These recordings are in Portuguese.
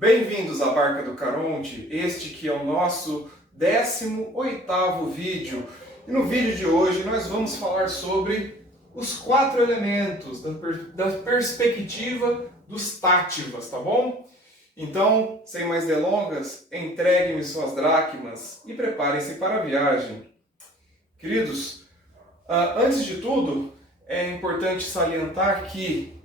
Bem-vindos à Barca do Caronte, este que é o nosso 18º vídeo. E no vídeo de hoje nós vamos falar sobre os 4 elementos da perspectiva dos Tátivas, tá bom? Então, sem mais delongas, entreguem-me suas dracmas e preparem-se para a viagem. Queridos, antes de tudo, é importante salientar que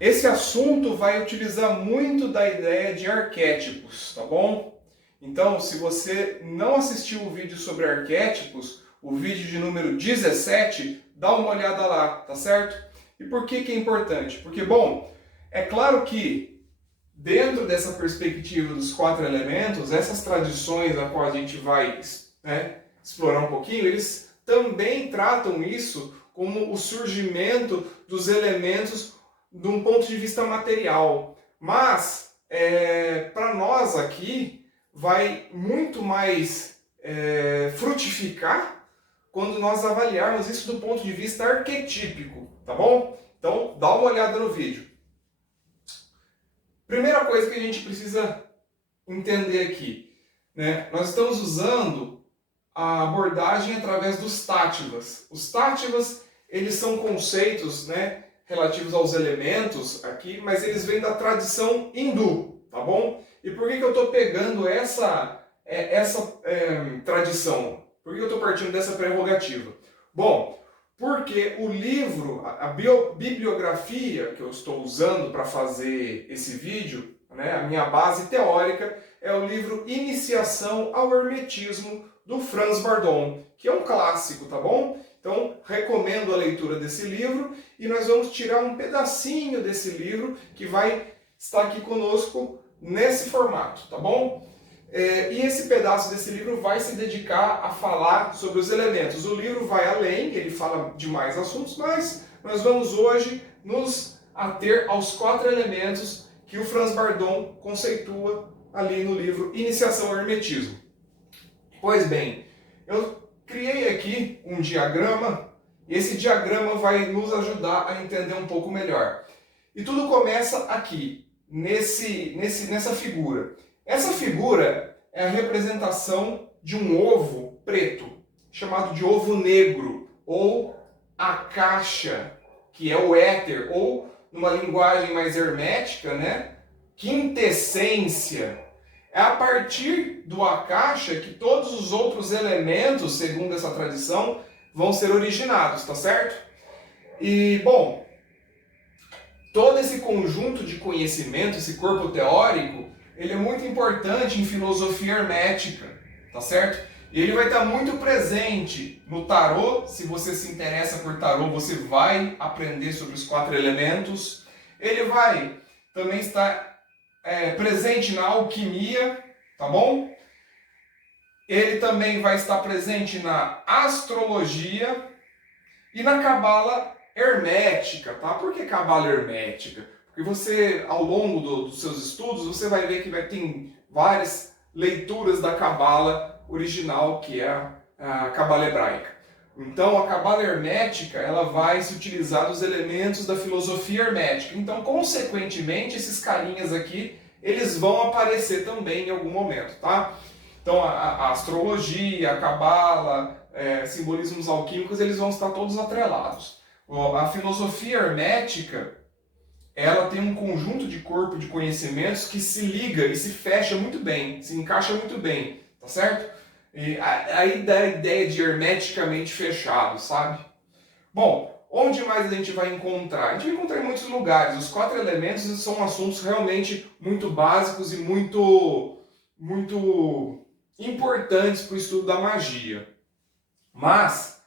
esse assunto vai utilizar muito da ideia de arquétipos, tá bom? Então, se você não assistiu o vídeo sobre arquétipos, o vídeo de número 17, dá uma olhada lá, tá certo? E por que é importante? Porque, bom, é claro que dentro dessa perspectiva dos 4 elementos, essas tradições a qual a gente vai explorar um pouquinho, eles também tratam isso como o surgimento dos elementos de um ponto de vista material, mas para nós aqui vai muito mais frutificar quando nós avaliarmos isso do ponto de vista arquetípico, tá bom? Então dá uma olhada no vídeo. Primeira coisa que a gente precisa entender aqui, né? Nós estamos usando a abordagem através dos Tátivas. Os Tátivas, eles são conceitos, né, relativos aos elementos aqui, mas eles vêm da tradição hindu, tá bom? E por que eu estou pegando essa tradição? Por que eu estou partindo dessa prerrogativa? Bom, porque o livro, a bibliografia que eu estou usando para fazer esse vídeo, né, a minha base teórica, é o livro Iniciação ao Hermetismo, do Franz Bardon, que é um clássico, tá bom? Então, recomendo a leitura desse livro e nós vamos tirar um pedacinho desse livro que vai estar aqui conosco nesse formato, tá bom? E esse pedaço desse livro vai se dedicar a falar sobre os elementos. O livro vai além, ele fala de mais assuntos, mas nós vamos hoje nos ater aos 4 elementos que o Franz Bardon conceitua ali no livro Iniciação ao Hermetismo. Pois bem, eu criei aqui um diagrama e esse diagrama vai nos ajudar a entender um pouco melhor. E tudo começa aqui, nessa figura. Essa figura é a representação de um ovo preto, chamado de ovo negro, ou a caixa, que é o éter, ou, numa linguagem mais hermética, né, quintessência. É a partir do Akasha que todos os outros elementos, segundo essa tradição, vão ser originados, tá certo? E, bom, todo esse conjunto de conhecimento, esse corpo teórico, ele é muito importante em filosofia hermética, tá certo? E ele vai estar muito presente no tarô. Se você se interessa por tarô, você vai aprender sobre os 4 elementos. Ele vai também estar presente na alquimia, tá bom? Ele também vai estar presente na astrologia e na cabala hermética, tá? Por que cabala hermética? Porque você, ao longo dos seus estudos, você vai ver que ter várias leituras da cabala original, que é a cabala hebraica. Então, a cabala hermética, ela vai se utilizar dos elementos da filosofia hermética. Então, consequentemente, esses carinhas aqui, eles vão aparecer também em algum momento, tá? Então, a astrologia, a cabala, simbolismos alquímicos, eles vão estar todos atrelados. A filosofia hermética, ela tem um conjunto de corpo de conhecimentos que se liga e se fecha muito bem, se encaixa muito bem, tá certo? E aí dá a ideia de hermeticamente fechado, sabe? Bom, onde mais a gente vai encontrar? A gente vai encontrar em muitos lugares. Os 4 elementos são assuntos realmente muito básicos e muito importantes para o estudo da magia. Mas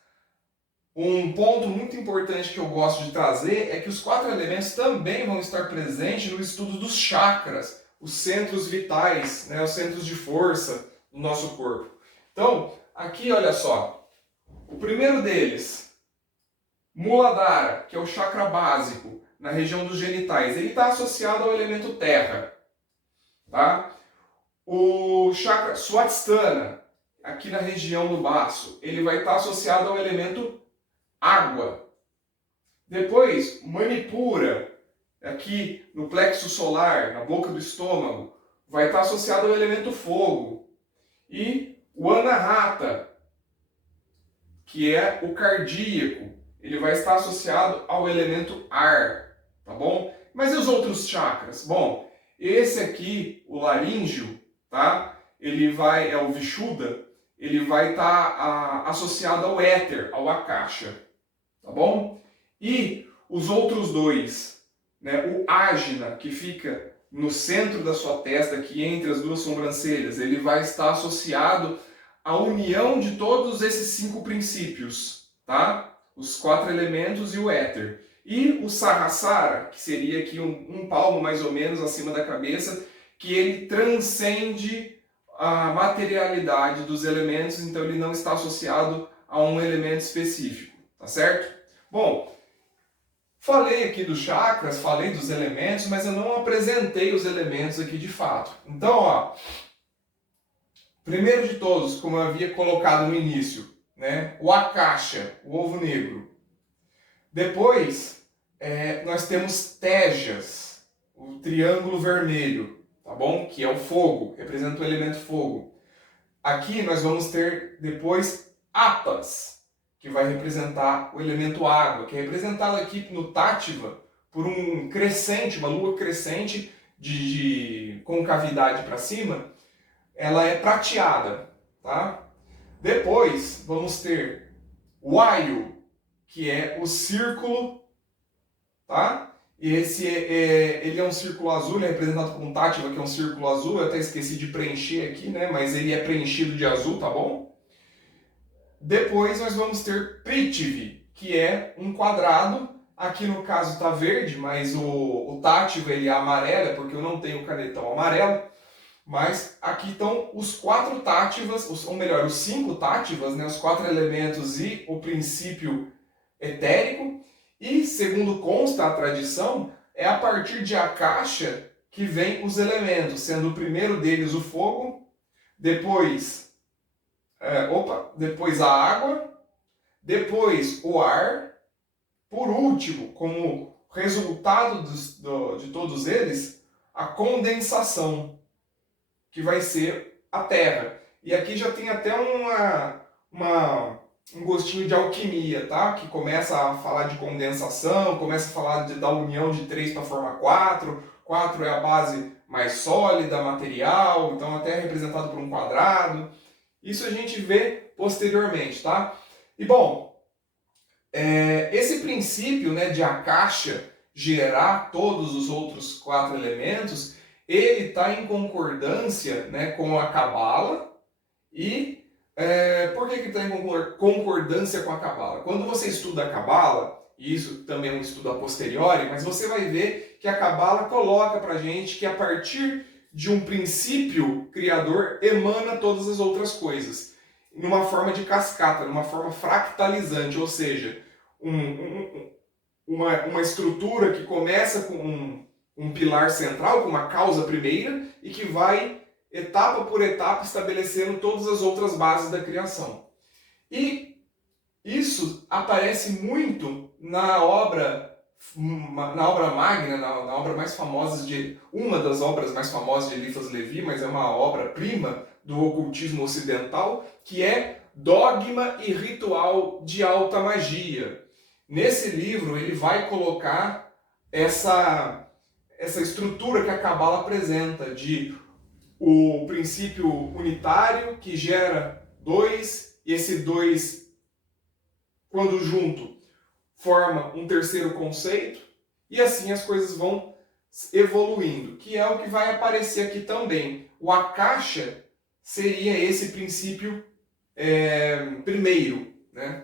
um ponto muito importante que eu gosto de trazer é que os 4 elementos também vão estar presentes no estudo dos chakras, os centros vitais, né, os centros de força do nosso corpo. Então, aqui olha só, o primeiro deles, Muladhara, que é o chakra básico, na região dos genitais, ele está associado ao elemento terra, tá? O chakra Swadhisthana, aqui na região do baço, ele vai estar associado ao elemento água. Depois, Manipura, aqui no plexo solar, na boca do estômago, vai estar associado ao elemento fogo. E o Anahata, que é o cardíaco, ele vai estar associado ao elemento ar, tá bom? Mas e os outros chakras? Bom, esse aqui, o laríngeo, tá? Ele vai, é o Vishuddha, ele vai estar associado ao éter, ao Akasha, tá bom? E os outros dois, né? O Ajna, que fica no centro da sua testa, aqui entre as duas sobrancelhas, ele vai estar associado à união de todos esses 5 princípios, tá? Os 4 elementos e o éter. E o Sahasrara, que seria aqui um palmo mais ou menos acima da cabeça, que ele transcende a materialidade dos elementos, então ele não está associado a um elemento específico, tá certo? Bom, falei aqui dos chakras, falei dos elementos, mas eu não apresentei os elementos aqui de fato. Então, ó, primeiro de todos, como eu havia colocado no início, né, o Akasha, o ovo negro. Depois, nós temos Tejas, o triângulo vermelho, tá bom? Que é o fogo, representa o elemento fogo. Aqui nós vamos ter depois Apas, que vai representar o elemento água, que é representado aqui no Tátiva por um crescente, uma lua crescente de concavidade para cima. Ela é prateada, tá? Depois vamos ter Vayu, que é o círculo, tá? E esse ele é um círculo azul, ele é representado por um Tátiva, que é um círculo azul. Eu até esqueci de preencher aqui, né? Mas ele é preenchido de azul, tá bom? Depois nós vamos ter Prithvi, que é um quadrado. Aqui no caso está verde, mas o Tátiva ele é amarelo, porque eu não tenho canetão amarelo. Mas aqui estão os 4 Táttivas, ou melhor, os 5 Táttivas, né? Os 4 elementos e o princípio etérico. E, segundo consta a tradição, é a partir de Akasha que vem os elementos, sendo o primeiro deles o fogo, depois, depois a água, depois o ar, por último, como resultado de todos eles, a condensação, que vai ser a Terra. E aqui já tem até um gostinho de alquimia, tá? Que começa a falar de condensação, começa a falar da união de 3 para formar 4. 4 é a base mais sólida, material, então até é representado por um quadrado. Isso a gente vê posteriormente, tá? E bom, esse princípio, né, de Akasha gerar todos os outros 4 elementos, ele está em concordância, né, com a Cabala. E por que está em concordância com a Cabala? Quando você estuda a Cabala, e isso também é um estudo a posteriori, mas você vai ver que a Cabala coloca para a gente que a partir de um princípio criador emana todas as outras coisas, numa forma de cascata, numa forma fractalizante, ou seja, uma estrutura que começa com um pilar central, com uma causa primeira, e que vai, etapa por etapa, estabelecendo todas as outras bases da criação. E isso aparece muito na obra magna, na obra mais famosa uma das obras mais famosas de Eliphas Levi, mas é uma obra-prima do ocultismo ocidental, que é Dogma e Ritual de Alta Magia. Nesse livro ele vai colocar essa estrutura que a Cabala apresenta, de o princípio unitário que gera 2, e esse 2, quando junto, forma um terceiro conceito, e assim as coisas vão evoluindo, que é o que vai aparecer aqui também. O Akasha seria esse princípio primeiro, né?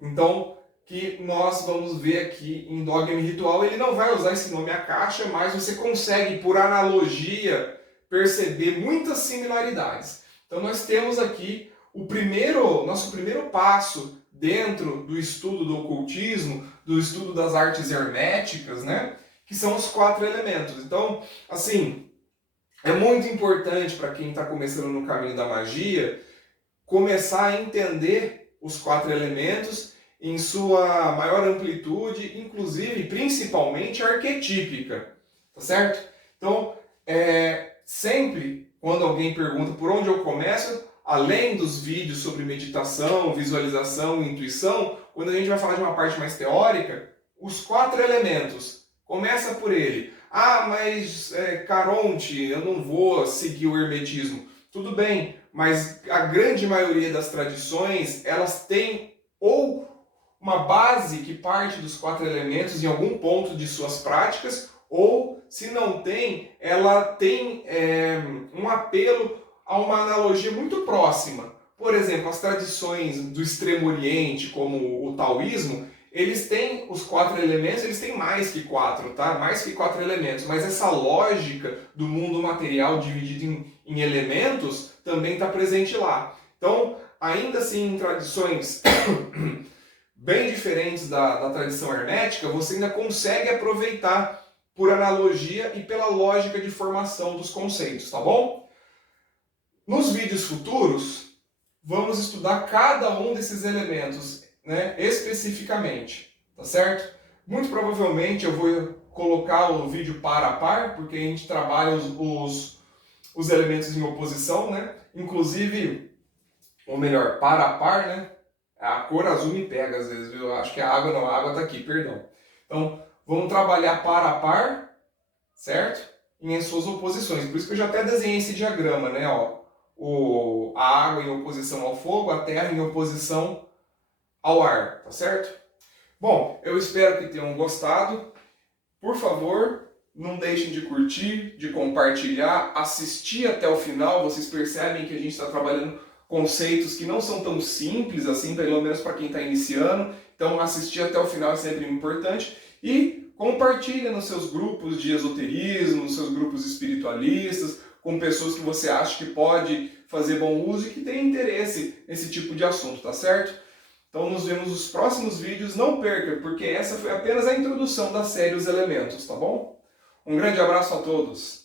Então, que nós vamos ver aqui em Dogma e Ritual, ele não vai usar esse nome Akasha, mas você consegue, por analogia, perceber muitas similaridades. Então nós temos aqui nosso primeiro passo dentro do estudo do ocultismo, do estudo das artes herméticas, né? Que são os 4 elementos. Então, assim, é muito importante para quem está começando no caminho da magia começar a entender os 4 elementos em sua maior amplitude, inclusive, principalmente arquetípica, tá certo? Então, sempre quando alguém pergunta por onde eu começo, além dos vídeos sobre meditação, visualização e intuição, quando a gente vai falar de uma parte mais teórica, os 4 elementos, começa por ele. Ah, mas Caronte, eu não vou seguir o hermetismo. Tudo bem, mas a grande maioria das tradições, elas têm ou uma base que parte dos 4 elementos em algum ponto de suas práticas, ou, se não tem, ela tem um apelo a uma analogia muito próxima. Por exemplo, as tradições do Extremo Oriente, como o taoísmo, eles têm os 4 elementos, eles têm mais que 4, tá? Mais que 4 elementos, mas essa lógica do mundo material dividido em elementos também está presente lá. Então, ainda assim, em tradições bem diferentes da tradição hermética, você ainda consegue aproveitar por analogia e pela lógica de formação dos conceitos, tá bom? Nos vídeos futuros, vamos estudar cada um desses elementos, né, especificamente, tá certo? Muito provavelmente eu vou colocar o vídeo par a par, porque a gente trabalha os elementos em oposição, né? Inclusive, ou melhor, par a par, né? A cor azul me pega às vezes, viu? Eu acho que a água não, a água tá aqui, perdão. Então, vamos trabalhar par a par, certo? Em suas oposições. Por isso que eu já até desenhei esse diagrama, né? Ó, a água em oposição ao fogo, a terra em oposição ao ar, tá certo? Bom, eu espero que tenham gostado. Por favor, não deixem de curtir, de compartilhar, assistir até o final. Vocês percebem que a gente está trabalhando conceitos que não são tão simples assim, pelo menos para quem está iniciando. Então, assistir até o final é sempre importante. E compartilha nos seus grupos de esoterismo, nos seus grupos espiritualistas, com pessoas que você acha que pode fazer bom uso e que tem interesse nesse tipo de assunto, tá certo? Então nos vemos nos próximos vídeos, não perca, porque essa foi apenas a introdução da série Os Elementos, tá bom? Um grande abraço a todos!